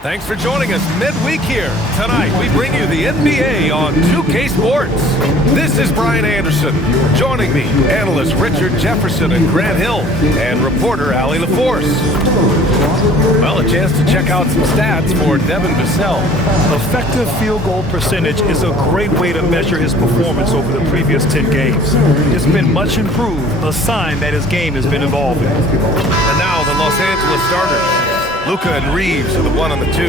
Thanks for joining us midweek here. Tonight, we bring you the NBA on 2K Sports. This is Brian Anderson. Joining me, analysts Richard Jefferson and Grant Hill, and reporter Allie LaForce. Well, a chance to check out some stats for Devin Vassell. Effective field goal percentage is a great way to measure his performance over the previous 10 games. It's been much improved, a sign that his game has been evolving. And now the Los Angeles starters. Luka and Reeves are the 1 and the 2.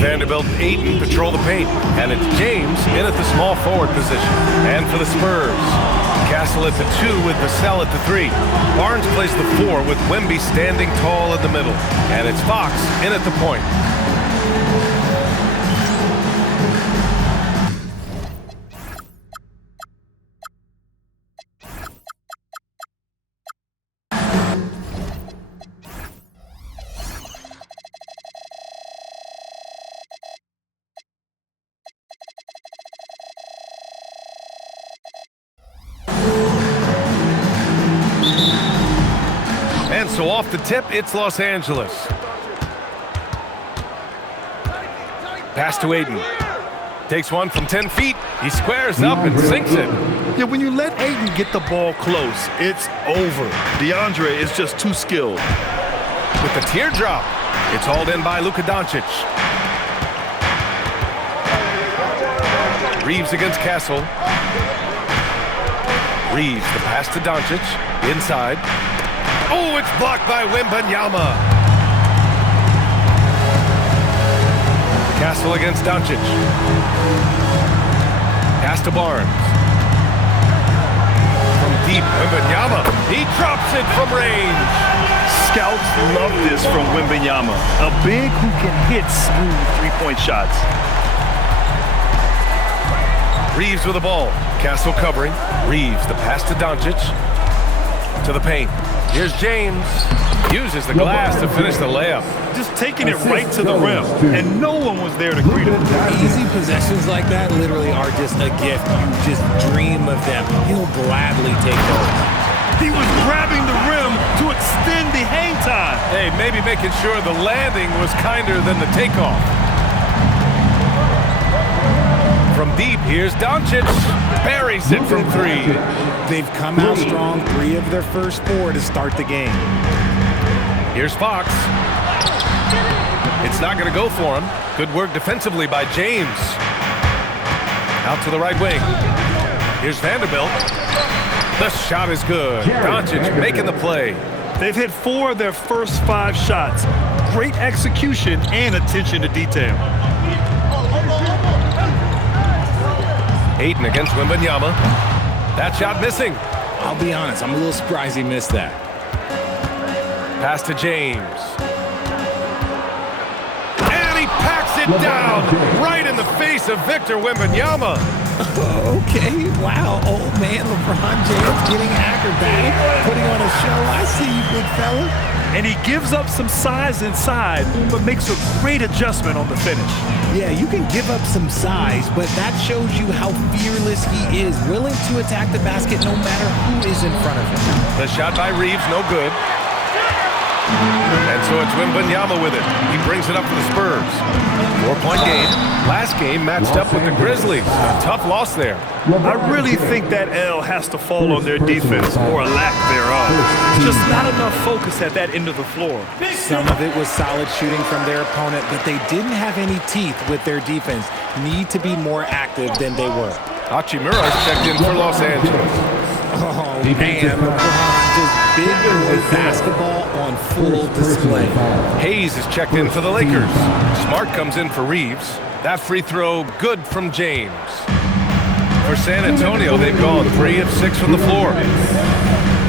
Vanderbilt and Ayton patrol the paint. And it's James in at the small forward position. And for the Spurs, Castle at the 2 with Vassell at the 3. Barnes plays the 4 with Wemby standing tall in the middle. And it's Fox in at the point. And so off the tip, it's Los Angeles. Pass to Ayton. Takes one from 10 feet. He squares up and sinks it. Yeah, when you let Ayton get the ball close, it's over. DeAndre is just too skilled. With the teardrop, it's hauled in by Luka Doncic. Reeves against Castle. Reeves, the pass to Doncic. Inside. Oh, it's blocked by Wembanyama. Castle against Doncic. Pass to Barnes. From deep, Wembanyama. He drops it from range. Scouts love this from Wembanyama. A big who can hit smooth three-point shots. Reeves with the ball. Castle covering. Reeves, the pass to Doncic. To the paint. Here's James. Uses the glass to finish the layup. Just taking it right to the rim, and no one was there to greet him. Easy possessions like that literally are just a gift. You just dream of them. He'll gladly take those. He was grabbing the rim to extend the hang time. Hey, maybe making sure the landing was kinder than the takeoff. From deep, here's Doncic. Buries it from 3. They've come out strong 3 of their first 4 to start the game. Here's Fox. It's not going to go for him. Good work defensively by James. Out to the right wing. Here's Vanderbilt. The shot is good. Doncic making the play. They've hit 4 of their first 5 shots. Great execution and attention to detail. Ayton against Wembanyama. That shot missing. I'll be honest, I'm a little surprised he missed that. Pass to James. And he packs it down right in the face of Victor Wembanyama. Okay, wow, old man LeBron James getting acrobatic, putting on a show. I see you, big fella. And he gives up some size inside, but makes a great adjustment on the finish. Yeah, you can give up some size, but that shows you how fearless he is, willing to attack the basket no matter who is in front of him. The shot by Reeves, no good. And so it's Wembanyama with it. He brings it up for the Spurs. 4-point game. Last game matched up with the Grizzlies. A tough loss there. I really think that L has to fall on their defense, or a lack thereof. Just not enough focus at that end of the floor. Some of it was solid shooting from their opponent, but they didn't have any teeth with their defense. Need to be more active than they were. Hachimura's checked in for Los Angeles. Oh, man, LeBron just big with basketball on full display. Hayes is checked in for the Lakers. Smart comes in for Reeves. That free throw, good from James. For San Antonio, they've gone 3 of 6 from the floor.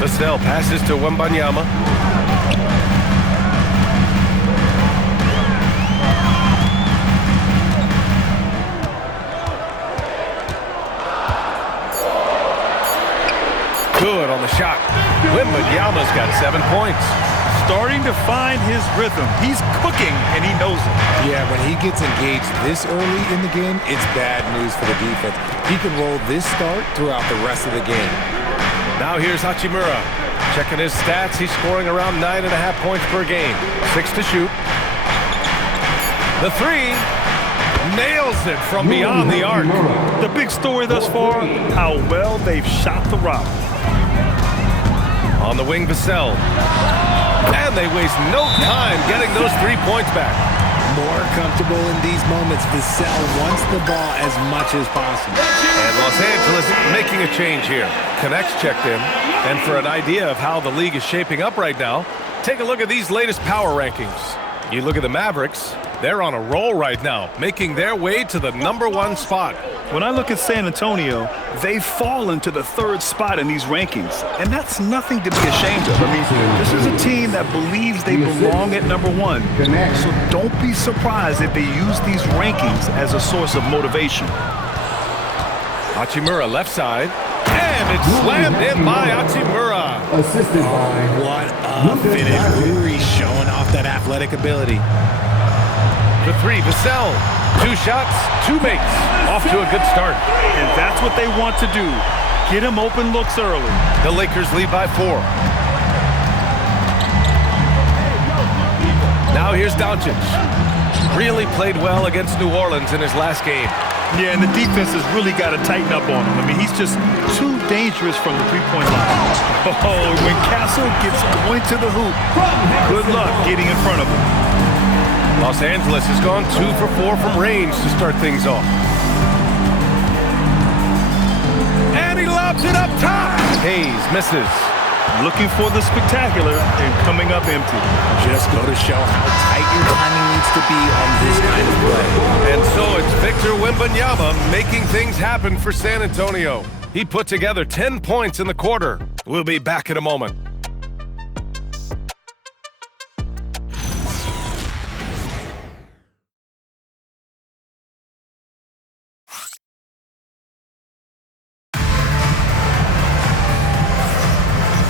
Vassell passes to Wembanyama. Good on the shot. Wembanyama's got 7 points. Starting to find his rhythm. He's cooking, and he knows it. Yeah, when he gets engaged this early in the game, it's bad news for the defense. He can roll this start throughout the rest of the game. Now here's Hachimura. Checking his stats, he's scoring around 9.5 points per game. 6 to shoot. The three. Nails it from beyond the arc. The big story thus far, how well they've shot the rock. On the wing, Vassell. And they waste no time getting those 3 points back. More comfortable in these moments. Vassell wants the ball as much as possible. And Los Angeles making a change here. Connects checked in. And for an idea of how the league is shaping up right now, take a look at these latest power rankings. You look at the Mavericks, they're on a roll right now, making their way to the #1 spot. When I look at San Antonio, they've fallen to the 3rd spot in these rankings, and that's nothing to be ashamed of. I mean, this is a team that believes they belong at #1, so don't be surprised if they use these rankings as a source of motivation. Hachimura left side, and it's slammed in by Hachimura. Assisted by What a finish. Uri showing off that athletic ability. The three, Vassell. 2 shots, 2 makes. Off to a good start. And that's what they want to do. Get him open looks early. The Lakers lead by 4. Now here's Doncic. Really played well against New Orleans in his last game. Yeah, and the defense has really got to tighten up on him. I mean, he's just too dangerous from the three-point line. Oh, when Castle gets going to the hoop, good luck getting in front of him. Los Angeles has gone 2 for 4 from range to start things off. And he lobs it up top. Hayes misses. Looking for the spectacular and coming up empty. Just go to show how tight your timing needs to be on this kind of play. And so it's Victor Wembanyama making things happen for San Antonio. He put together 10 points in the quarter. We'll be back in a moment.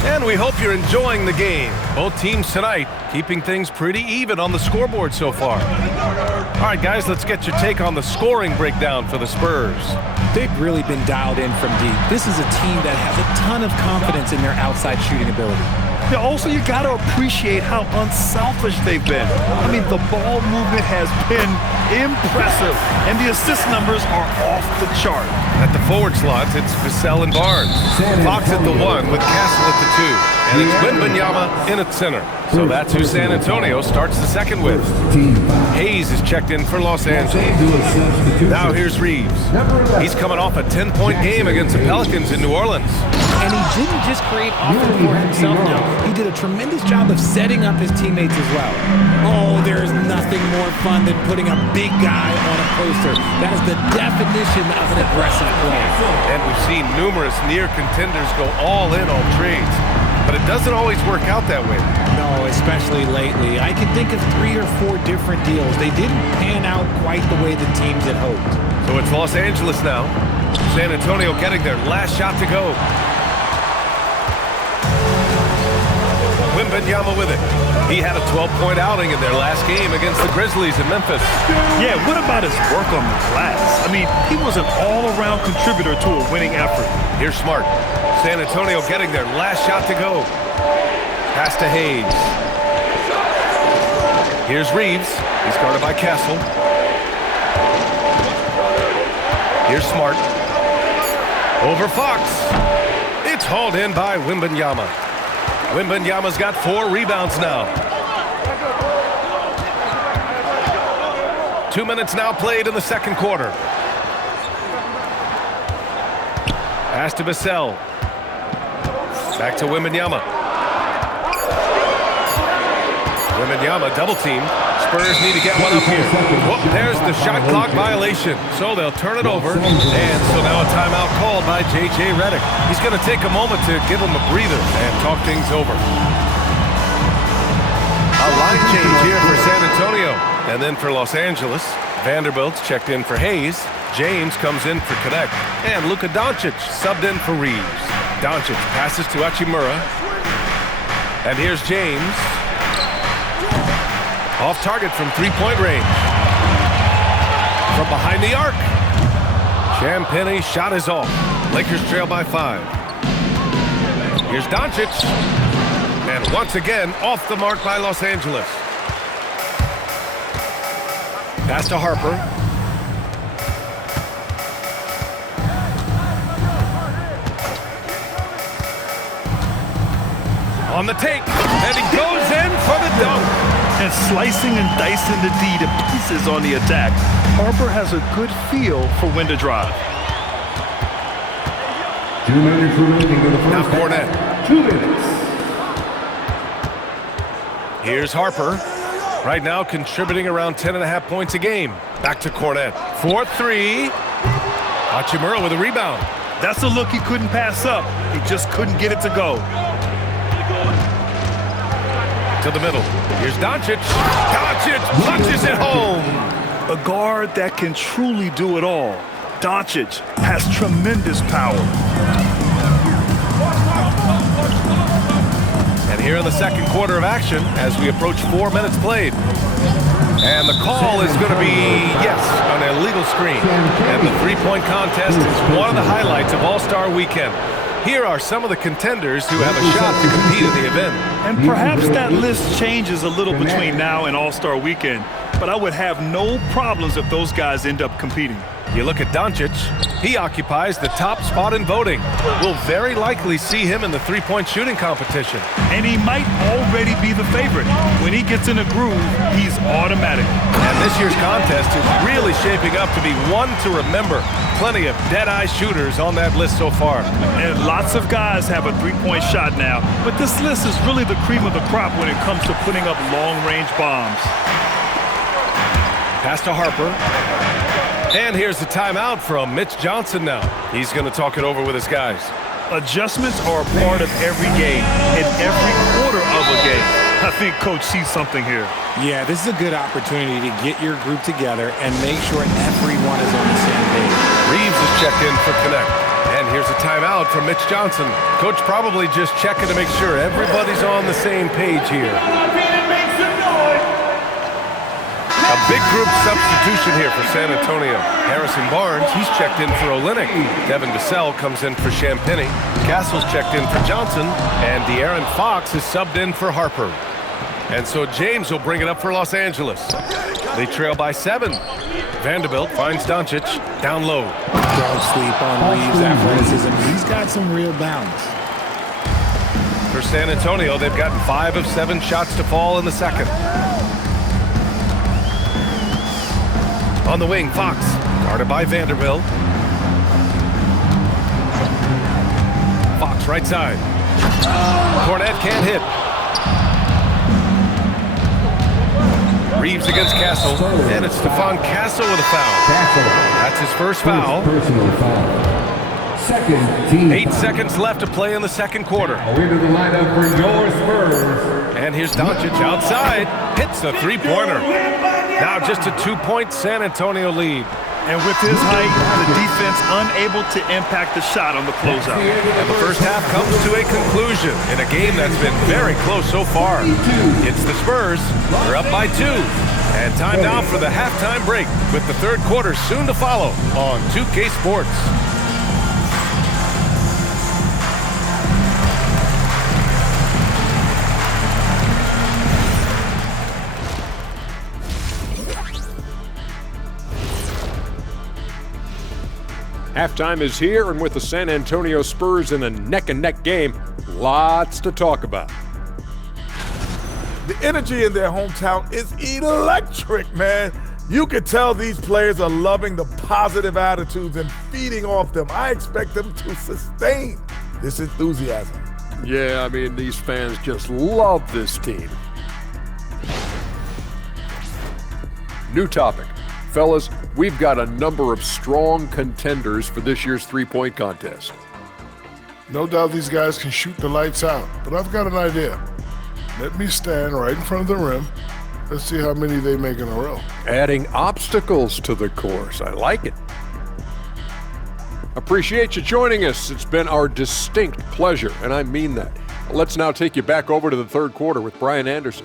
And we hope you're enjoying the game. Both teams tonight keeping things pretty even on the scoreboard so far. All right, guys, let's get your take on the scoring breakdown for the Spurs. They've really been dialed in from deep. This is a team that has a ton of confidence in their outside shooting ability. Yeah, also, you got to appreciate how unselfish they've been. I mean, the ball movement has been impressive, and the assist numbers are off the chart. At the forward slots, it's Vassell and Barnes. Fox at the 1 with Castle at the 2. And it's Wembanyama in at center. So that's who San Antonio starts the second with. Hayes is checked in for Los Angeles. Now here's Reeves. He's coming off a 10-point game against the Pelicans in New Orleans. And he didn't just create offense for himself now. He did a tremendous job of setting up his teammates as well. Oh, there's nothing more fun than putting a big guy on a poster. That is the definition of an aggressive play. And we've seen numerous near contenders go all in on trades. But it doesn't always work out that way. No, especially lately. I can think of 3 or 4 different deals. They didn't pan out quite the way the teams had hoped. So it's Los Angeles now. San Antonio getting their last shot to go. Wembanyama with it. He had a 12-point outing in their last game against the Grizzlies in Memphis. Yeah, what about his work on the glass? I mean, he was an all-around contributor to a winning effort. Here's Smart. San Antonio getting their last shot to go. Pass to Hayes. Here's Reeves. He's guarded by Castle. Here's Smart. Over Fox. It's hauled in by Wembanyama. Wembanyama's got 4 rebounds now. 2 minutes now played in the second quarter. Pass to Vassell. Back to Wembanyama. Wembanyama double teamed. Spurs need to get one up here. Whoop, there's the shot clock violation. So they'll turn it over. And so now a timeout called by J.J. Redick. He's going to take a moment to give him a breather and talk things over. A line change here for San Antonio. And then for Los Angeles, Vanderbilt's checked in for Hayes. James comes in for Connect. And Luka Doncic subbed in for Reeves. Doncic passes to Hachimura. And here's James. Off target from 3-point range. From behind the arc. Champagne's shot is off. Lakers trail by 5. Here's Doncic. And once again, off the mark by Los Angeles. Pass to Harper. On the take, and he goes in for the dunk. And slicing and dicing the D to pieces on the attack, Harper has a good feel for when to drive. 2 minutes remaining in the first Now half. Cornette. 2 minutes. Here's Harper. Right now contributing around 10.5 points a game. Back to Cornette. 4-3. Hachimura with a rebound. That's a look he couldn't pass up. He just couldn't get it to go. To the middle. Here's Doncic. Doncic punches it home. A guard that can truly do it all. Doncic has tremendous power. And here in the second quarter of action, as we approach 4 minutes played. And the call is going to be, yes, an illegal screen. And the three-point contest is one of the highlights of All-Star Weekend. Here are some of the contenders who have a shot to compete in the event. And perhaps that list changes a little between now and All-Star Weekend, but I would have no problems if those guys end up competing. You look at Doncic, he occupies the top spot in voting. We'll very likely see him in the three-point shooting competition. And he might already be the favorite. When he gets in a groove, he's automatic. And this year's contest is really shaping up to be one to remember. Plenty of dead-eye shooters on that list so far. And lots of guys have a three-point shot now, but this list is really the cream of the crop when it comes to putting up long-range bombs. Pass to Harper. And here's the timeout from Mitch Johnson now. He's going to talk it over with his guys. Adjustments are a part of every game, and every quarter of a game. I think Coach sees something here. Yeah, this is a good opportunity to get your group together and make sure everyone is on the same page. Reeves is checked in for Connect. And here's a timeout from Mitch Johnson. Coach probably just checking to make sure everybody's on the same page here. A big group substitution here for San Antonio. Harrison Barnes, he's checked in for Olynyk. Devin Vassell comes in for Champagny. Castle's checked in for Johnson. And De'Aaron Fox is subbed in for Harper. And so James will bring it up for Los Angeles. They trail by 7. Vanderbilt finds Doncic down low. Don't sleep on Reeves' athleticism. He's got some real bounce. For San Antonio, they've gotten 5 of 7 shots to fall in the second. On the wing, Fox, guarded by Vanderbilt. Fox, right side. Cornette can't hit. Reeves against Castle, and it's Stephon Castle with a foul. That's his first foul. Personal foul. Second team. 8 seconds left to play in the second quarter. Into the lineup for your Spurs. And here's Doncic outside, hits the three-pointer. Now just a 2-point San Antonio lead. And with his height, the defense unable to impact the shot on the closeout. And the first half comes to a conclusion in a game that's been very close so far. It's the Spurs. They're up by 2. And time now for the halftime break with the third quarter soon to follow on 2K Sports. Halftime is here, and with the San Antonio Spurs in a neck-and-neck game, lots to talk about. The energy in their hometown is electric, man. You can tell these players are loving the positive attitudes and feeding off them. I expect them to sustain this enthusiasm. Yeah, I mean, these fans just love this team. New topic. Fellas, we've got a number of strong contenders for this year's three-point contest. No doubt these guys can shoot the lights out, but I've got an idea. Let me stand right in front of the rim. Let's see how many they make in a row. Adding obstacles to the course. I like it. Appreciate you joining us. It's been our distinct pleasure, and I mean that. Let's now take you back over to the third quarter with Brian Anderson.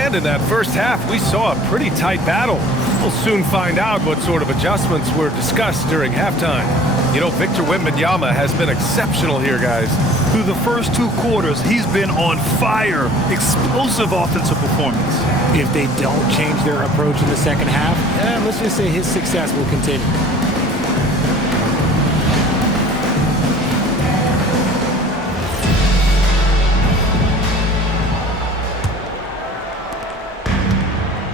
And in that first half, we saw a pretty tight battle. We'll soon find out what sort of adjustments were discussed during halftime. You know, Victor Wembanyama has been exceptional here, guys. Through the first 2 quarters, he's been on fire. Explosive offensive performance. If they don't change their approach in the second half, let's just say his success will continue.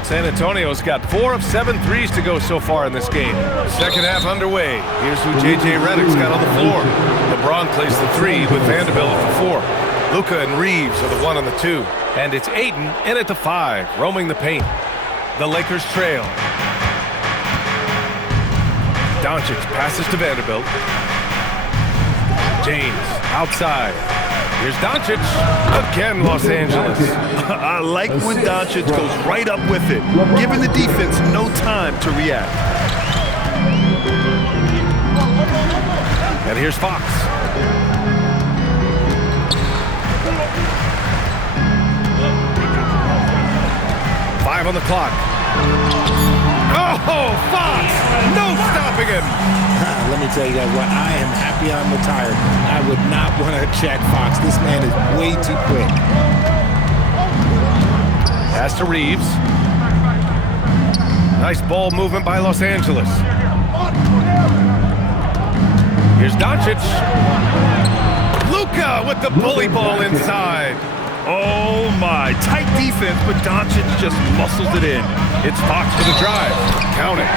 San Antonio's got 4 of 7 threes to go so far in this game. Second half underway. Here's who J.J. Redick's got on the floor. LeBron plays the 3 with Vanderbilt at the 4. Luka and Reeves are the 1 and the 2. And it's Ayton in at the 5, roaming the paint. The Lakers trail. Doncic passes to Vanderbilt. James outside. Here's Doncic. Again, Los Angeles. I like when Doncic goes right up with it, giving the defense no time to react. And here's Fox. Five on the clock. Oh, Fox! No stopping him! Let me tell you guys what, I am happy I'm retired. I would not want to check Fox. This man is way too quick. Pass to Reeves. Nice ball movement by Los Angeles. Here's Doncic. Luka with the bully ball inside. Oh my, tight defense, but Doncic just muscles it in. It's Fox for the drive. Count it.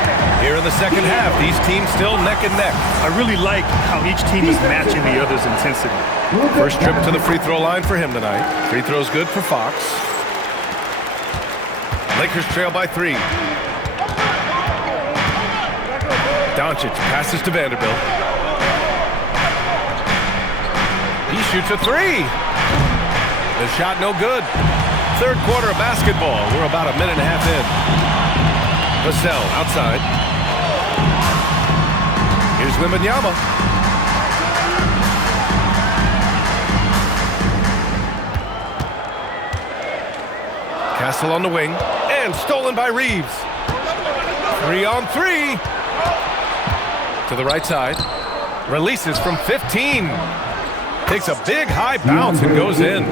Here in the second half, these teams still neck and neck. I really like how each team is matching the other's intensity. First trip to the free throw line for him tonight. Free throw's good for Fox. Lakers trail by 3. Doncic passes to Vanderbilt. He shoots a 3. The shot no good. Third quarter of basketball. We're about a minute and a half in. Vassell outside. Here's Wembanyama. Castle on the wing. And stolen by Reeves. 3 on 3. To the right side. Releases from 15. Takes a big high bounce and goes in.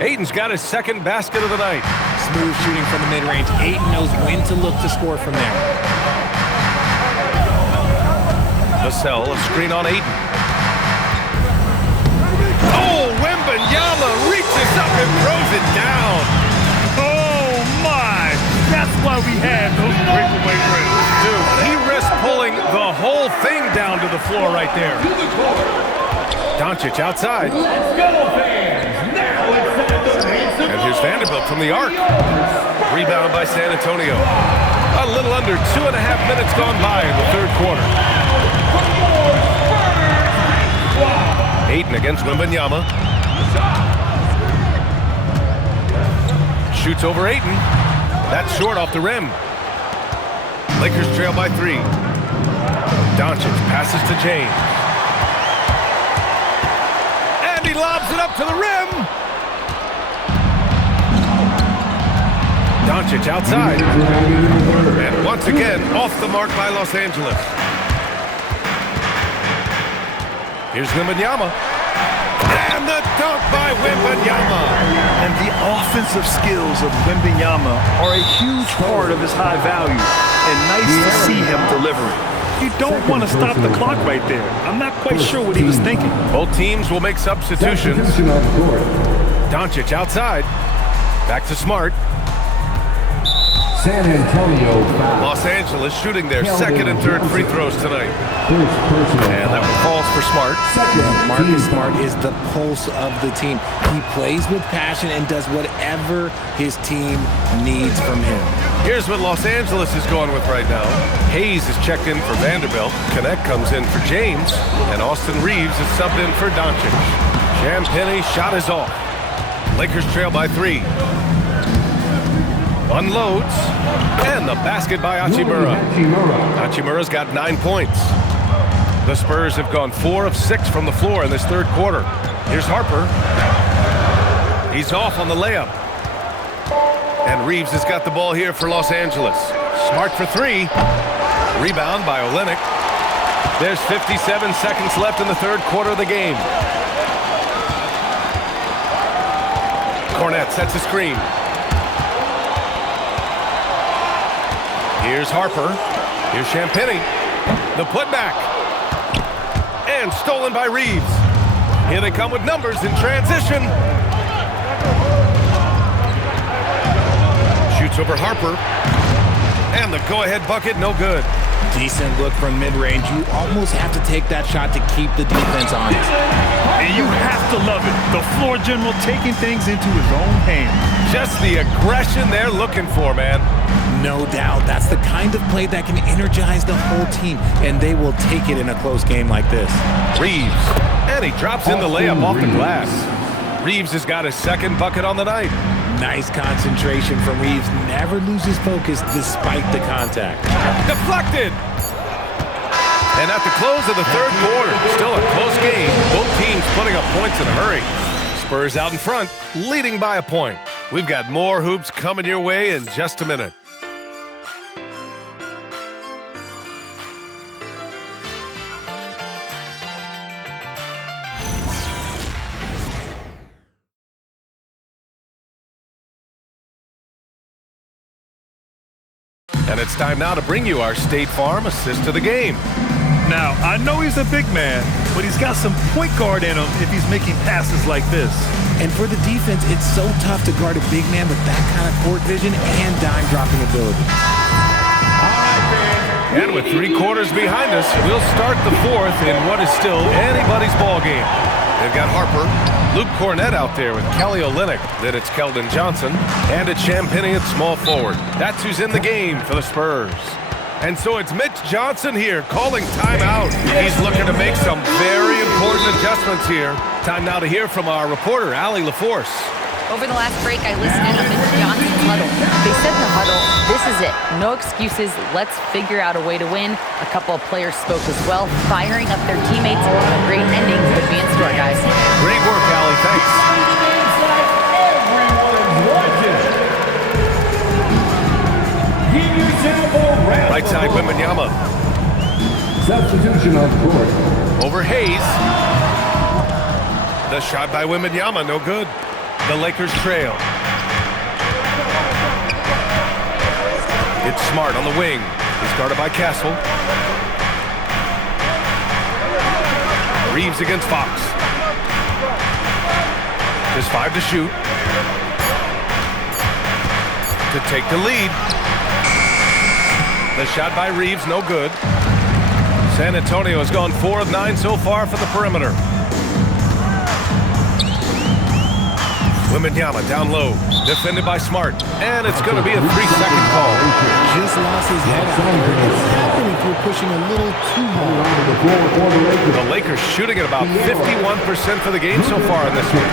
Ayton's got his second basket of the night. Smooth shooting from the mid-range. Ayton knows when to look to score from there. Vassell, a screen on Ayton. Oh, Wembanyama reaches up and throws it down. Oh my, that's why we had those breakaway drills. Dude, he risked pulling the whole thing down to the floor right there. Doncic outside. And here's Vanderbilt from the arc. Rebound by San Antonio. A little under 2.5 minutes gone by in the third quarter. Ayton against Wembanyama. Shoots over Ayton. That's short off the rim. Lakers trail by 3. Doncic passes to James. And he lobs it up to the rim. Doncic outside. And once again, off the mark by Los Angeles. Here's Wembanyama. And the dunk by Wembanyama. And the offensive skills of Wembanyama are a huge part of his high value. And nice to see him delivering. You don't want to stop the clock right there. I'm not quite sure what he was thinking. Both teams will make substitutions. Doncic outside. Back to Smart. San Antonio foul. Los Angeles shooting their second and third free throws tonight. And that one falls for Smart. Marcus Smart is the pulse of the team. He plays with passion and does whatever his team needs from him. Here's what Los Angeles is going with right now. Hayes is checked in for Vanderbilt. Connect comes in for James. And Austin Reeves is subbed in for Doncic. Champagne's shot is off. Lakers trail by 3. Unloads. And the basket by Hachimura. Hachimura's got 9 points. The Spurs have gone 4 of 6 from the floor in this third quarter. Here's Harper. He's off on the layup. And Reeves has got the ball here for Los Angeles. Smart for three. Rebound by Olynyk. There's 57 seconds left in the third quarter of the game. Cornet sets a screen. Here's Harper. Here's Champagnie. The putback. And stolen by Reeves. Here they come with numbers in transition. Shoots over Harper. And the go-ahead bucket, no good. Decent look from mid-range. You almost have to take that shot to keep the defense honest. And you have to love it. The floor general taking things into his own hands. Just the aggression they're looking for, man. No doubt. That's the kind of play that can energize the whole team, and they will take it in a close game like this. Reeves. And he drops in the layup off the glass. Reeves has got his second bucket on the night. Nice concentration from Reeves. Never loses focus despite the contact. Deflected. And at the close of the third quarter, still a close game. Both teams putting up points in a hurry. Spurs out in front, leading by a point. We've got more hoops coming your way in just a minute. And it's time now to bring you our State Farm assist to the game. Now, I know he's a big man, but he's got some point guard in him if he's making passes like this. And for the defense, it's so tough to guard a big man with that kind of court vision and dime-dropping ability. And with 3 quarters behind us, we'll start the fourth in what is still anybody's ball game. They've got Harper, Luke Cornet out there with Kelly Olynyk. Then it's Keldon Johnson, and it's Champagnie at small forward. That's who's in the game for the Spurs. And so it's Mitch Johnson here calling timeout. He's looking to make some very important adjustments here. Time now to hear from our reporter, Allie LaForce. Over the last break, I listened in on Mitch Johnson's huddle. They said in the huddle, this is it. No excuses. Let's figure out a way to win. A couple of players spoke as well, firing up their teammates. A great ending could be in store, guys. Great work, Allie. Thanks. Right side, Wembanyama. Substitution on court. Over Hayes. The shot by Wembanyama, no good. The Lakers trail. It's Smart on the wing. He's guarded by Castle. Reeves against Fox. Just 5 to shoot. To take the lead. The shot by Reeves, no good. San Antonio has gone 4 of 9 so far from the perimeter. Wembanyama down low, defended by Smart, and it's going to be a 3-second call. Just lost his head. What's happening if you're pushing a little too hard? The Lakers shooting at about 51% for the game so far in this one.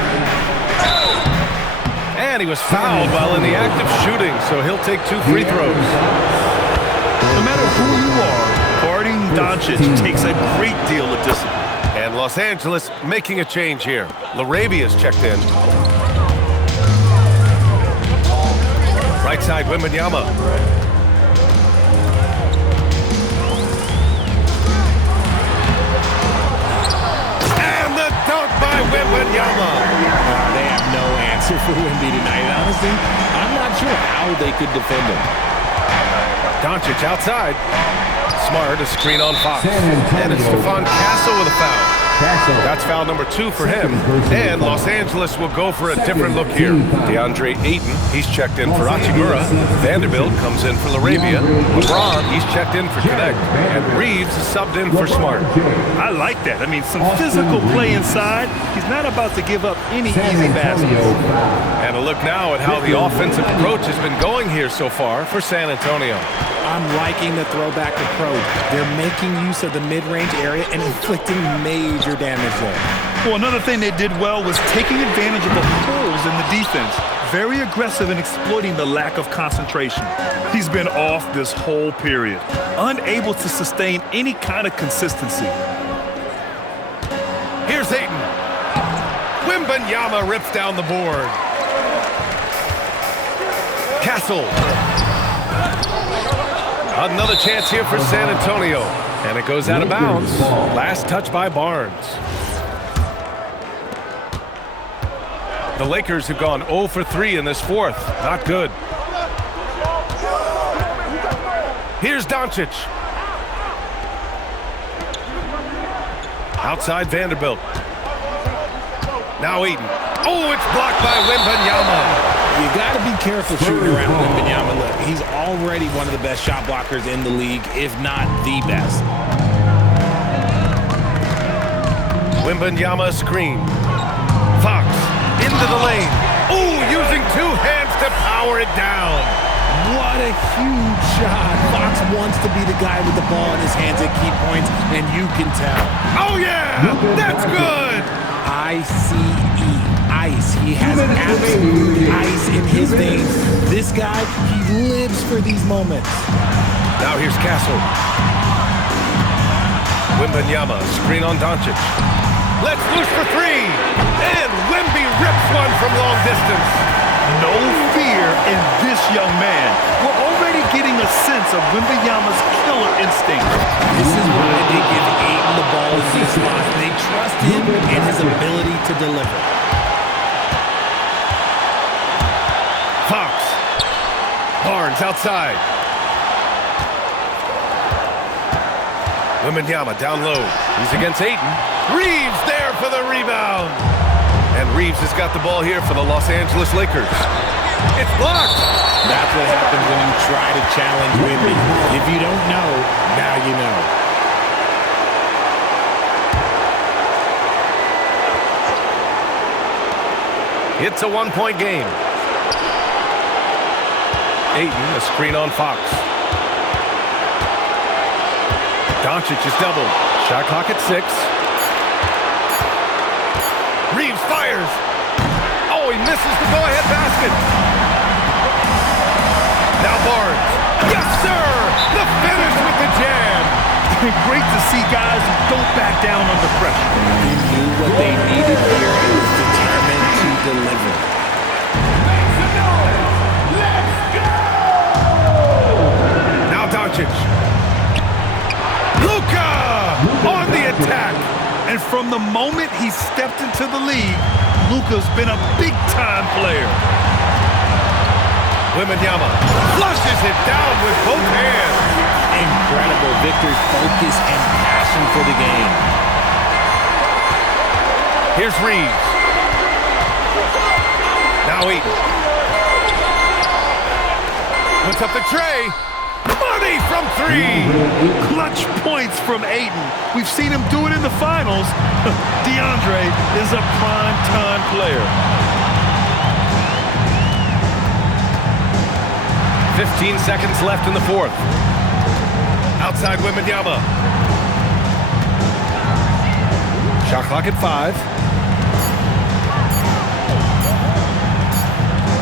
And he was fouled while in the act of shooting, so he'll take 2 free throws. No matter who you are, guarding Doncic takes a great deal of discipline. And Los Angeles making a change here. Larabia's checked in. Right side, Wembanyama. And the dunk by Wembanyama. They have no answer for Wemby tonight. Honestly, I'm not sure how they could defend him. Doncic outside. Smart, a screen on Fox. And it's Stephon Castle with a foul. That's foul number 2 for him. And Los Angeles will go for a different look here. DeAndre Ayton, he's checked in for Hachimura. Vanderbilt comes in for Larabia. LeBron, he's checked in for Connect. And Reeves is subbed in for Smart. I like that. I mean, some physical play inside. He's not about to give up any easy baskets. And a look now at how the offensive approach has been going here so far for San Antonio. I'm liking the throwback approach. They're making use of the mid-range area and inflicting major damage there. Well, another thing they did well was taking advantage of the holes in the defense. Very aggressive in exploiting the lack of concentration. He's been off this whole period, unable to sustain any kind of consistency. Here's Ayton. Wembanyama rips down the board. Castle. Another chance here for San Antonio. And it goes out of bounds. Last touch by Barnes. The Lakers have gone 0 for 3 in this fourth. Not good. Here's Doncic. Outside Vanderbilt. Now Eaton. Oh, it's blocked by Wembanyama. You got to be careful shooting around Wembanyama. Look, he's already one of the best shot blockers in the league, if not the best. Wembanyama screen. Fox into the lane. Ooh, using 2 hands to power it down. What a huge shot. Fox wants to be the guy with the ball in his hands at key points, and you can tell. Oh, yeah! That's good! I-C-E, ice. He has absolute ice in his veins. This guy, he lives for these moments. Now here's Castle. Wembanyama, screen on Doncic. Let's loose for 3! And Wemby rips one from long distance. No fear in this young man. We're already getting a sense of Wembanyama's killer instinct. This is why they give Ayton the ball in these spots. They trust him and his ability to deliver. Fox. Barnes outside. Wembanyama down low. He's against Ayton. Reeves there for the rebound. And Reeves has got the ball here for the Los Angeles Lakers. It's blocked. That's what happens when you try to challenge Wemby. If you don't know, now you know. It's a 1-point game. Ayton, a screen on Fox. Doncic is doubled. Shot clock at 6. Reeves fires. Oh, he misses the go-ahead basket. Now Barnes. Yes, sir! The finish with the jam. Great to see guys who don't back down under pressure. He knew what they needed here and was determined to deliver. Now Doncic. Luka on the attack. And from the moment he stepped into the league, Luka's been a big-time player. Wembanyama flushes it down with both hands. Incredible. Victor's focus and passion for the game. Here's Reeves. Now Eaton. Puts up the tray. Money from 3. Clutch points from Ayton. We've seen him do it in the finals. DeAndre is a prime-time player. 15 seconds left in the fourth. Outside Wembanyama. Shot clock at 5.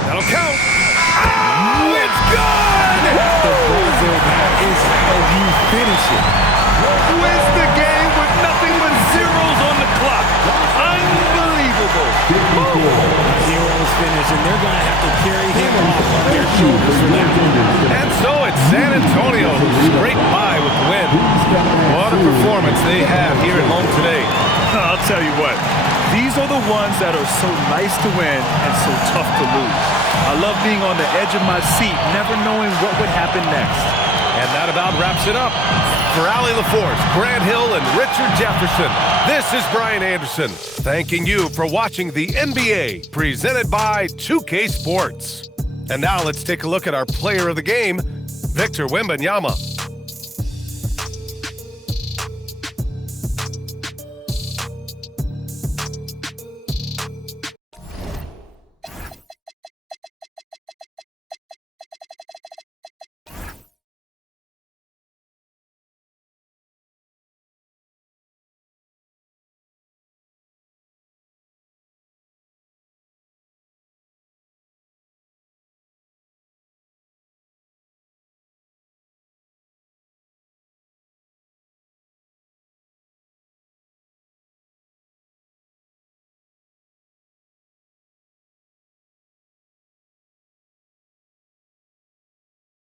That'll count. Oh, it's good! The buzzer, that is how you finish it. Wins the game with nothing but zeros on the clock. Unbelievable. Zeros finish, and they're going to have to carry him off on their shoulders for that one. And so it's San Antonio who scraped by with the win. What a performance they have here at home today. I'll tell you what, these are the ones that are so nice to win and so tough to lose. I love being on the edge of my seat, never knowing what would happen next. And that about wraps it up. For Allie LaForce, Grant Hill, and Richard Jefferson, this is Brian Anderson, thanking you for watching the NBA, presented by 2K Sports. And now let's take a look at our player of the game, Victor Wembanyama.